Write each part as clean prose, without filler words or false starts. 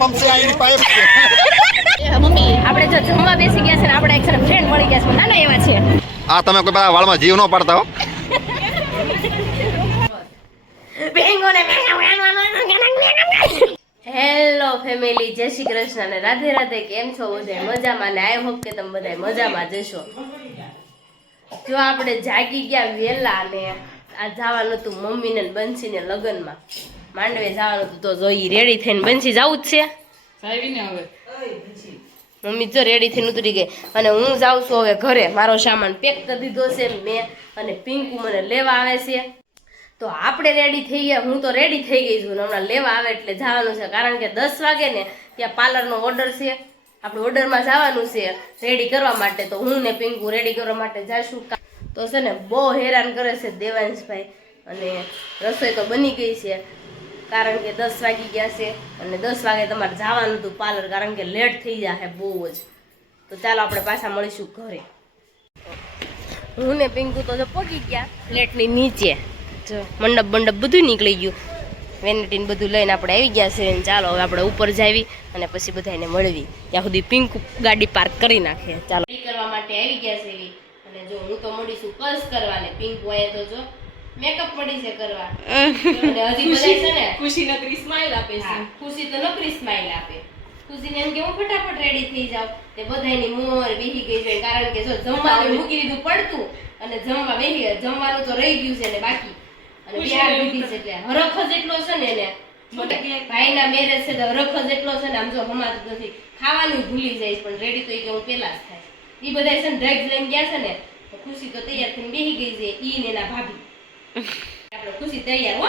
Pump છે આની pipe છે મમ્મી આપણે જો જમવા બેસી ગયા છે ને આપણે એક ફ્રેન્ડ મળી ગયા છે નાના એવા છે આ તમે કોઈ બધા વાળમાં જીવ ન પાડતા હો હેલો ફેમિલી, જય શ્રી કૃષ્ણ અને રાધે રાધે. કેમ છો બધા? મજામાં ને આઈ હોપ કે તમે બધા મજામાં જશો. જો આપણે જાગી ગયા વેલા ને આ જવાનું હતું મમ્મી ને બંસી ને લગ્નમાં, માંડવે જવાનું હતું. તો જોઈ રેડી થઈને બંસી જવું જ છે મમ્મી જો રેડી થઈને ઉતરી ગઈ અને હું જાઉં છું હવે ઘરે. મારો સામાન પેક કરી દીધો છે મેં અને પિંકુ મને લેવા આવે છે. તો આપણે રેડી થઈ ગયા, હું તો રેડી થઈ ગઈ છું. હમણાં લેવા આવે એટલે જવાનું છે, કારણ કે 10 વાગે ને ત્યાં પાર્લરનો ઓર્ડર છે, આપણે ઓર્ડરમાં જવાનું છે રેડી કરવા માટે. તો હું ને પિંકુ રેડી કરવા માટે જઈશું. તો છે ને બહુ હેરાન કરે છે દેવાંશભાઈ, અને રસોઈ તો બની ગઈ છે કારણ કે 10 વાગી ગયા છે અને 10 વાગે તમારે જવાનું હતું પાર્લર, કારણ કે લેટ થઈ જશે બહુ જ. તો ચાલો આપણે પાછા મળીશું ઘરે. હું ને પિંકુ તો પહોંચી ગયા ફ્લેટની નીચે. જો મંડપ બધું નીકળી ગયું, વેનિટીને બધું લઈને આપણે આવી ગયા છે. ચાલો હવે આપણે ઉપર જાવી અને પછી બધાને મળવી. ત્યાં સુધી પિંકુ ગાડી પાર્ક કરી નાખે. ચાલો કરવા માટે આવી ગયા છે અને જો હું તો મળીશું કસ કરવા ને પિંકુ અહીંયા તો જો મેકઅપ પડી છે કરવા. અને હજી બધા છે ને ખુશી નકરી સ્માઈલ આપે છે. ખુશી તો નકરી સ્માઈલ આપે. ખુશીને એમ કે હું ફટાફટ રેડી થઈ જાવ. તે બધાની મોર બેહી ગઈ છે, કારણ કે જો જમવાનું મૂકી દીધું પડતું અને જમવા બેહી ગયા. જમવાનું તો રહી ગયું છે ને બાકી, અને બિહાર દીધી છે એટલે હરખ જ એટલો છે ને એને ભાઈના મેરેજ છે તો હરખ જ એટલો છે ને આમ જો હમાતું નથી. ખાવાનું ભૂલી જાય પણ રેડી તો એ કે હું પેલા જ થાય. એ બધા છે ને ડ્રેગ્સ લઈને ગયા છે ને તો ખુશી તો તૈયાર થઈને બેહી ગઈ છે, ઈ ને એના ભાભી. આપણે ખુશી તૈયાર હો.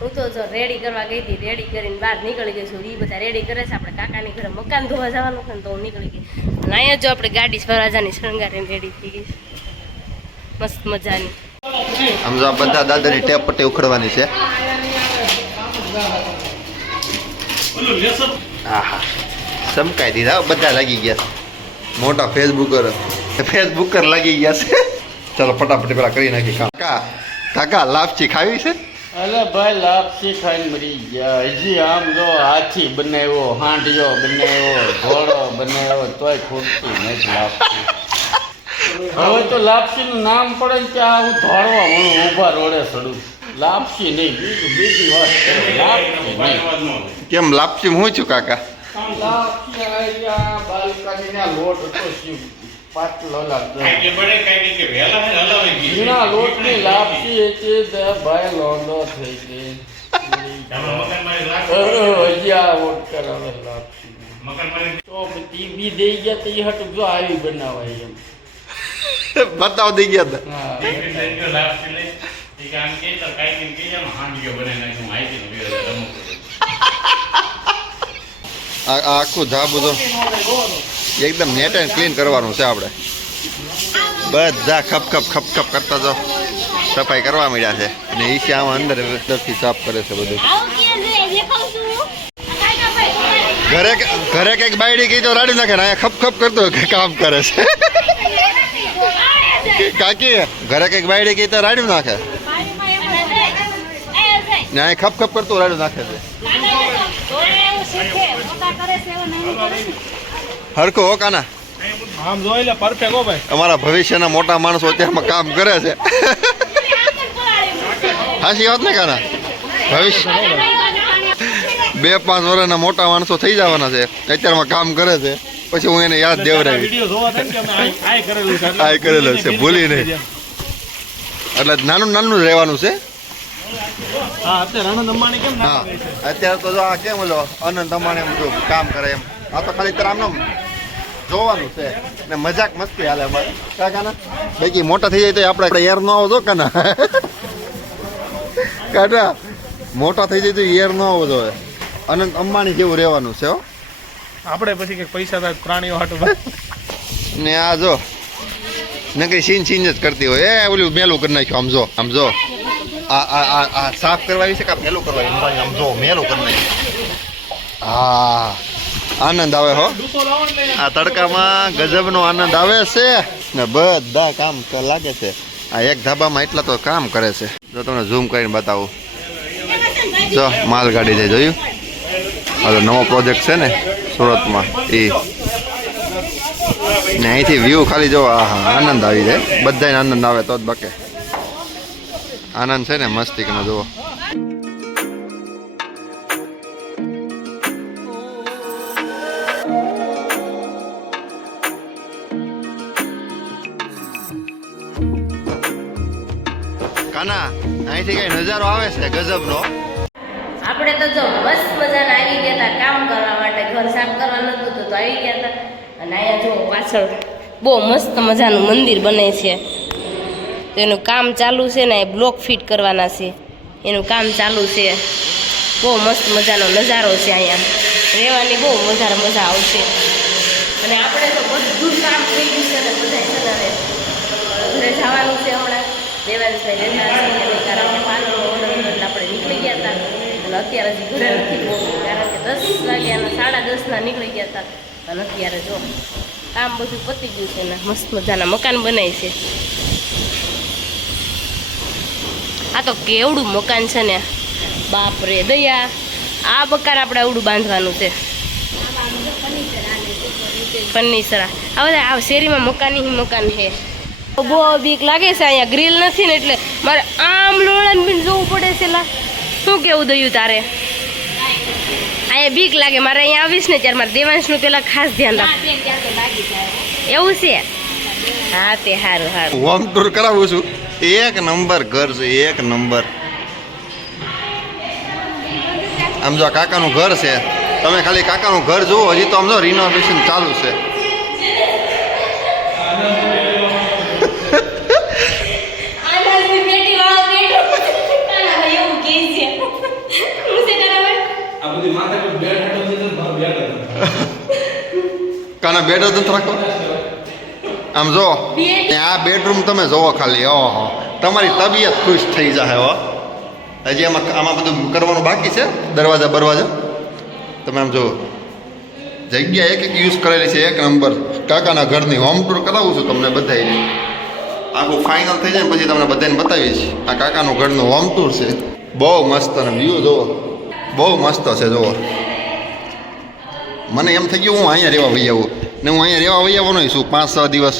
હું તો જો રેડી કરવા ગઈ હતી, રેડી કરીને બહાર નીકળી ગઈ છું. એ બધા રેડી કરે છે. આપણે કાકાની ઘરે મકાન ધોવા જવાનું છે ને તો હું નીકળી ગઈ. અને અહીંયા જો આપણે ગાડી સ્વરાજાની શણગારીને રેડી થઈ ગઈ છે મસ્ત મજાની. આમ જો બધા દાદાની ટેપ પટ્ટી ઉખડવાની છે. આહા સમકાઈ દીધા બધા લાગી ગયા. મોટા ફેસબુકર લાગી ગયા છે. ચાલો ફટાફટ પેલા કરી નાખી કામ. કાકા લાપસી ખાવી છે? અરે ભાઈ લાપસી ખાઈને મરી ગયા. હજી આમ જો હાથી બનાવ્યો, હાંડિયો બનાવ્યો, ઘોડો બનાવ્યો, તોય ખૂટતી નથી લાપસી. હવે તો લાપસીનું નામ પડે ને ત્યાં હું ધોળવા મળું, ઊભા રોડે ચડું. લાપસી નહીં, બીજી વાત કરે. લાપસી નહીં. કેમ લાપસી હું છું કાકા? લાપસી આયા બાલકાનીના લોટ હતો શિવ પાટલો લાગતો. ઝીણા લોટની લાપસી એટલે ભાઈ લોંડો થઈ ગઈ. હજી આ વોટ કરાવે લાપસી. તો ટીવી દઈ ગયા તો એ હટ જો આવી બનાવાય એમ. બતાવ દઈ ગયા આખું ધાબુ તો એકદમ નેટ એન્ડ ક્લીન કરવાનું છે. આપણે બધા ખપ કરતા જાઓ, સફાઈ કરવા મળ્યા છે. અને ઈ આમાં અંદરથી સાફ કરે છે બધું. ઘરે કઈક બાયડી કઈ તો રાડી નાખે ને અહીંયા ખપ કરતો કામ કરે છે. કાકી ઘરે કઈક બાયડી કઈ તો રાડ્યું નાખે ને અહીં ખપ કરતું રાડ્યું નાખે છે. હરખો હો કાના, આમ જો એટલે પરફેક્ટ હો ભાઈ. અમારા ભવિષ્યના મોટા માણસો અત્યારમાં કામ કરે છે. હાસી વાત ને કાના, ભવિષ્ય 2-5 વર્ષના મોટા માણસો થઈ જવાના છે, અત્યારમાં કામ કરે છે. પછી હું એને યાદ દેવડાવી આ કરેલું છે, ભૂલી નહીં. એટલે નાનું રહેવાનું છે. હા અત્યારે તો જો આ કેમ ઓલો અનંત અંબાણી બધું કામ કરે એમ. આ તો ખાલી તાર આમનું જોવાનું છે ને મજાક મસ્તી હાલે અમારે કાકાના. બાકી મોટા થઈ જાય તો આપણે એર ન આવો જો કાના. કાકા મોટા થઈ જાય તો એર ન આવો જોઈએ. અનંત અંબાણી જેવું રહેવાનું છે હો. આપણે પછી કઈક પૈસા થાય પ્રાણીઓ હાટો ને આ જો નકરી સીન જ કરતી હોય. એ ઓલું મેલું કરી નાખ્યું. આમ જો આ સાફ કરવાની છે કે મેલું કરવાની? આમ જો મેલું કરી નાખ્યું. હા આનંદ આવે હો. આ તડકામાં ગજબનો આનંદ આવે છે ને બધા કામ લાગે છે. આ એક ધાબામાં એટલા તો કામ કરે છે. જો તમને ઝૂમ કરીને બતાવું, જો માલગાડી છે, જોયું? આ નવો પ્રોજેક્ટ છે ને સુરતમાં એ ને અહીંથી વ્યૂ ખાલી જો હા આનંદ આવી જાય બધાને આનંદ આવે તો જ બકે આનંદ છે ને મસ્તીનો જુઓ કાના અહીંથી કઈ નજારો આવે છે ગજબનો આપણે તો જો મસ્ત મજાના આવી ગયા હતા કામ કરવા માટે ઘર સાફ કરવા નતું તો આવી ગયા હતા અને અહીંયા જો પાછળ બહુ મસ્ત મજાનું મંદિર બને છે તો એનું કામ ચાલુ છે ને એ બ્લોક ફિટ કરવાના છે એનું કામ ચાલુ છે બહુ મસ્ત મજાનો નજારો છે અહીંયા રહેવાની બહુ મજા આવશે અને આપણે તો બધું કામ થઈ ગયું છે ને બધા છે ને ઘરે જવાનું છે હમણાં દેવાંશભાઈ રજા છે કારણ કે પાર્લરનો ઓર્ડર એટલે આપણે નીકળી ગયા હતા અને અત્યારે હજી ઘરે નથી પહોંચ્યું કારણ કે 10 વાગ્યાના 10:30 નીકળી ગયા હતા અને અત્યારે જો કામ બધું પતી ગયું છે ને મસ્ત મજાના મકાન બનાય છે આ તો કેવડું મકાન છે ને બાપ રે દયા આ મકાન આપણે આવડું બાંધવાનું છે ફર્નિચર આ બધા આ શેરીમાં મકાન છે બહુ બીક લાગે છે અહીંયા ગ્રીલ નથી ને એટલે મારે આમ લોળાને જોવું પડે છે લા શું કેવું દયું તારે અહીંયા બીક લાગે મારે અહીંયા આવીશ ને ત્યારે મારે દેવાંશનું પેલા ખાસ ધ્યાન રાખ એવું છે હા તે સારું હોમ ટૂર કરાવું છું એક નંબર ઘર છે એક નંબર આમ જો કાકાનું ઘર છે તમે ખાલી કાકાનું ઘર જુઓ હજી તો આમ જો રિનોવેશન ચાલુ છે કાના બેડ જ નથી રાખો આમ જો આ બેડરૂમ તમે જોવો ખાલી ઓહો તમારી તબિયત ખુશ થઈ જાય હો હજી આમાં બધું કરવાનું બાકી છે દરવાજા તમે આમ જુઓ જગ્યા એક યુઝ કરેલી છે એક નંબર કાકાના ઘરની હોમ ટૂર કરાવું છું તમને બધાને આખું ફાઇનલ થઈ જાય પછી તમને બધાને બતાવીશ આ કાકાનું ઘરનું હોમ ટૂર છે બહુ મસ્ત અને વ્યૂ જુઓ બહુ મસ્ત છે જુઓ મને એમ થઈ ગયું હું અહીંયા રહેવા વહી આવું ને હું અહીંયા રહેવા વહી આવવાનો છું 5-6 દિવસ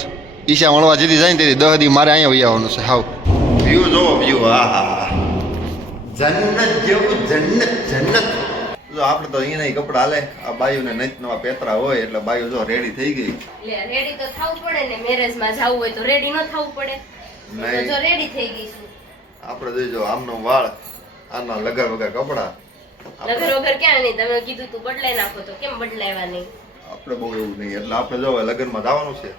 ઈશા મળવા જેથી જાય ને તેથી 10 દી મારે અહીંયા વહી આવવાનું છે હાવ વ્યૂ જુઓ વ્યૂ હા જન્નત જેવું જન્નત જો આપણે તો અહીંયા કપડા હાલે આ બાયુને નત નવા પેતરા હોય એટલે બાયુ જો રેડી થઈ ગઈ રેડી તો થવું પડે ને મેરેજમાં જવું હોય તો રેડી ન થવું પડે નહીં જો રેડી થઈ ગઈ છું આપણે જોઈજો આમનો વાળ આના લગર વગર કપડા લગર વગર ક્યાં નહીં તમે કીધું તું બદલાઈ નાખો તો કેમ બદલાવ્યા નહીં આપણે બહુ એવું નહીં એટલે આપણે જો લગ્નમાં જવાનું છે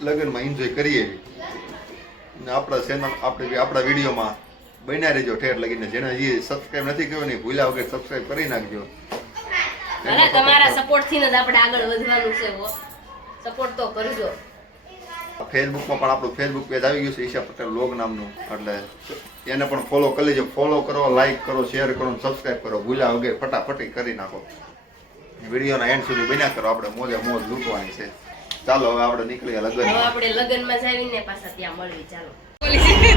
લગ્નમાં એન્જોય કરીએ ને આપણા ચેનલ આપણા વિડીયોમાં બન્યા રહેજો ઠેર લગીને જેને હજી સબસ્ક્રાઇબ નથી કર્યો ને ભૂલ્યા વગર સબસ્ક્રાઇબ કરી નાખજો ભલે તમારા સપોર્ટ થી જ આપણે આગળ વધવાનું છે સપોર્ટ તો કરજો ફેસબુકમાં પણ આપણું ફેસબુક પેજ આવી ગયું છે ઈશા પટેલ વ્લોગ નામનું એટલે એને પણ ફોલો કરી લેજો ફોલો કરો લાઈક કરો શેર કરો સબસ્ક્રાઇબ કરો ભૂલ્યા વગર ફટાફટી કરી નાખો વિડીયોના એન્ડ સુધી બન્યા કરો આપણે મોજે મોજ લૂંટવાની છે ચાલો હવે આપણે નીકળીએ લગ્ન હવે આપણે લગ્નમાં જઈને પાછા ત્યાં મળવી ચાલો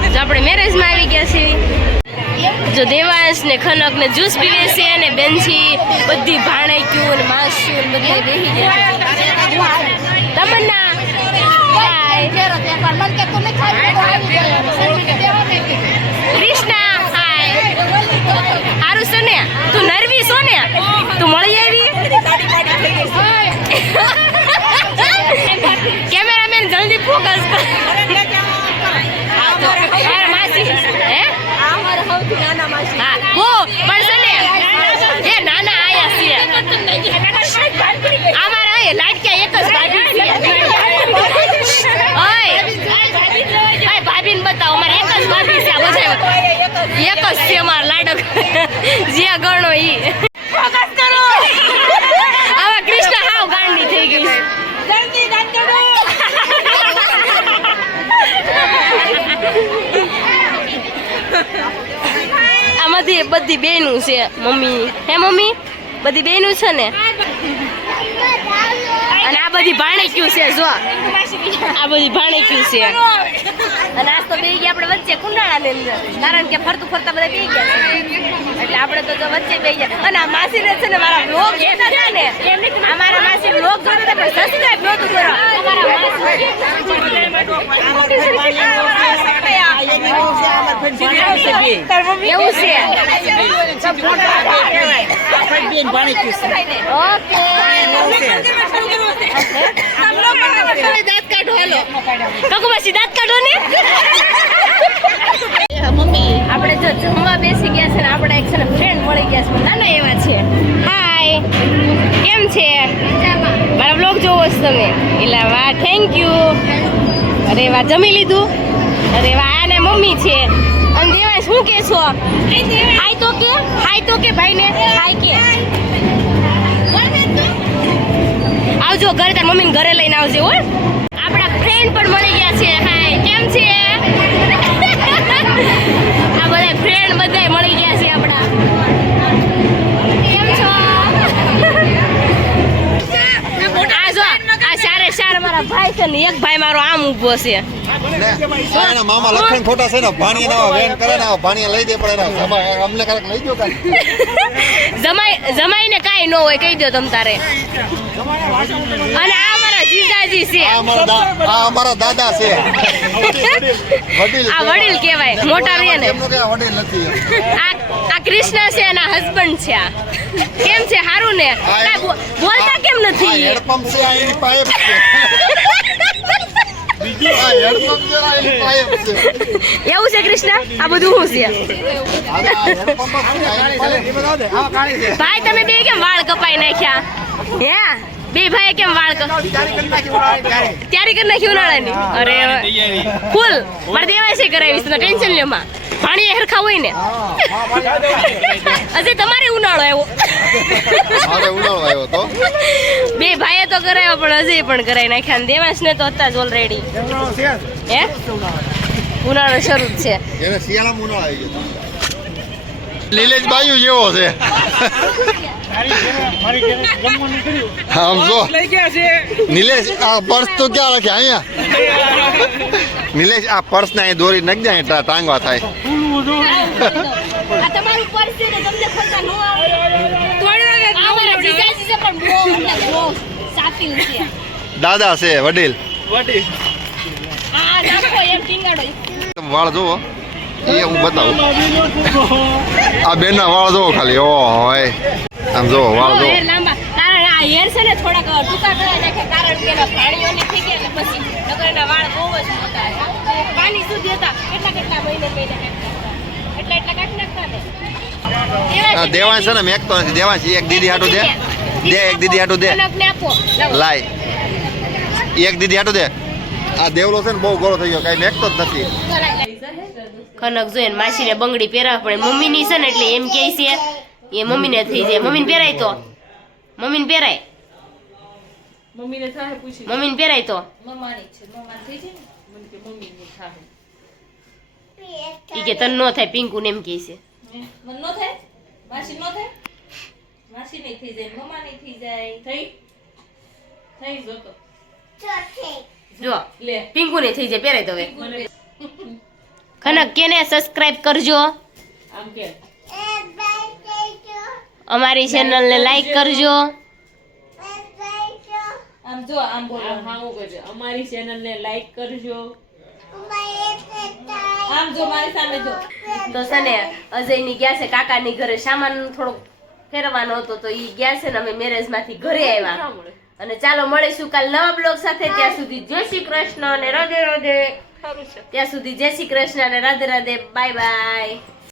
જો આપણે મેરેજમાં આવી ગયા છીએ જો દેવાંશ ને ખનક ને જ્યુસ પીવે છે અને બેનછી બધી ભાણેક્યું ને માસ્યું ને બધા બેહી ગયા તમન્ના કૃષ્ણા હાય હારું છે ને તું નર્વી છો ને તું મળી આવી કેમેરામેન જલ્દી ફોકસ કર બતાવો મારે એક જ ભાભી છે એક જ છે મારા લાડક જે ગણો ઈ ફોકસ કરો આવા કૃષ્ણ હાવ ગાંડી થઈ ગઈ છે જલ્દી દાંતડો આમાંથી બધી બેનું છે મમ્મી હે મમ્મી બધી બેનું છે ને અને આ બધી ભાણેક્યું છે જો આ બધી ભાણેક્યું છે અને આજ તો બેસી ગયા આપણે વચ્ચે કુંડાળાની અંદર, કારણ કે ફરતું ફરતા બધા બેસી ગયા છે. એટલે આપણે તો જો વચ્ચે બેસી ગયા. અને આ માસી છે ને મારા બ્લોગ જોતા હતા ને, અમારા માસી બ્લોગ જોતા હતા પણ સબસ્ક્રાઇબ નહોતું કર્યું. એવું છે. દાંત કાઢો હાલો કકુબાસી દાંત કાઢો ને. આપણે જો જમવા બેસી ગયા છે ને આપણે એક છે ને ફ્રેન્ડ મળી ગયા છે નાના એવા છે. હાય કેમ છે? મારા બ્લોગ જોવો છો તમે? એટલે વાહ થેન્ક યુ. અરે વાહ જમી લીધું? અરે વાહ આને મમ્મી છે. અને દેવા શું કે છો? હાય તો કે ભાઈ ને હાય કે આવજો ઘરે, તાર મમ્મી ઘરે લઈને આવજે હો. આપણા ફ્રેન્ડ પણ મળી ગયા છે. હાય કેમ છે? આ બધા ફ્રેન્ડ બધા મળી ગયા છે આપણા. કેમ છો? આ જો આ સારે મારા ભાઈ છે ને એક ભાઈ મારો આમ ઊભો છે. એના મામા લખણ ખોટા છે ને ભાણિયા ના વેન કરે ને ભાણિયા લઈ દે પણ એના અમને કારક લઈ દો કાઈ જમાઈને કાઈ ન હોય કહી દો તમ તારે. અને આ મારા જીજાજી છે. આ અમારા દાદા છે. વડીલ આ વડીલ કહેવાય મોટા રે ને. એમનો કે વડીલ નથી. આ કૃષ્ણ છે એના હસબન્ડ છે. આ કેમ છે? હારું ને? બોલતા કેમ નથી? આ હેડપંપ છે આ એની પાઇપ છે. આ હેડપંપ છે આ એની પાઇપ છે. એવું છે કૃષ્ણ? આ બધું શું છે? આ હેડપંપ છે આ એની પાઇપ છે. આ કાળી છે. ભાઈ તમે બે કેમ વાળ કપાઈ નાખ્યા? હે બે ભાઈ કેમ વાળ તૈયારી કરી નાખી ઉનાળાની? અરે ફૂલ મારે દેવાય છે કરાવીશ તો ટેન્શન લ્યો માં. પાણી હરખા હોય ને. હજી તમારે ઉનાળો આવ્યો. મારે ઉનાળો આવ્યો તો બે ભાઈએ તો કરાવ્યો પણ હજી પણ કરાવી નાખ્યા. અને દેવાંશ ને તો હતા જ ઓલરેડી. હે ઉનાળો શરૂ જ છે. એને શિયાળામાં ઉનાળો આવી ગયો. લીલેશ બાયુ જેવો છે. આમ જો નિલેશ આ પર્સ તો ક્યાં રાખે? અહીંયા નિલેશ આ પર્સ ને અહીં દોરી નાખી દે ટાંગવા થાય. આ તમારું પર્સ છે ને તમને ખોટા નો આવે. અમારા જીજાજી છે પણ બહુ સાફી છે. દાદા છે વડીલ. આ નાખો એમ ટીંગાડો. વાળ જોવો એ હું બતાવું. આ બેન ના વાળ જોવો ખાલી. ઓ હોય આમ જોવો વાળ જોવો. લાંબા કારણ આ હેર છે ને થોડાક ટૂંકા કરાવી નાખે કારણ કે એના પ્રાણીઓની થઈ ગયા ને પછી નકર એના વાળ બહુ જ મોટા હતા. પાણી સુધી હતા કેટલા મહિને એટલા કાઢી નાખતા ને. દેવાંશ છે ને મેકતો નથી. દેવાંશ એક દીદી હાટું દે એક દીદી હાટું દે. કનકને આપો લાય એક દીદી હાટું દે. આ દેવલો છે ને બહુ ગોળો થઈ ગયો કઈ મેકતો જ નથી. કનક જોઈને માસીને બંગડી પહેરાવ પડે. મમ્મીની છે ને એટલે એમ કહે છે એ મમ્મીને થઈ જાય. મમ્મીને પહેરાય તો મમ્મીને પહેરાય. મમ્મીને પહેરાય તો ઈ કે તન નો થાય. પિંકુ ને એમ કહે છે જો પિંકુ ને થઈ જાય પહેરાય તો હવે. કનક કેને સબસ્ક્રાઇબ કરજો. અમારી ચેનલ ને લાઈક કરજો. અમારી ચેનલ ને લાઈક કરજો. આમ જો મારી સામે જો. તો છે ને અજયની ગયા છે કાકાની ઘરે. સામાન થોડોક ફેરવાનો હતો તો ઈ ગયા છે ને અમે મેરેજ માંથી ઘરે આવ્યા. અને ચાલો મળીશું કાલ નવા બ્લોગ સાથે. ત્યાં સુધી જય શ્રી કૃષ્ણ અને રાધે રાધે. ત્યાં સુધી જય શ્રી કૃષ્ણ અને રાધે રાધે. Bye bye.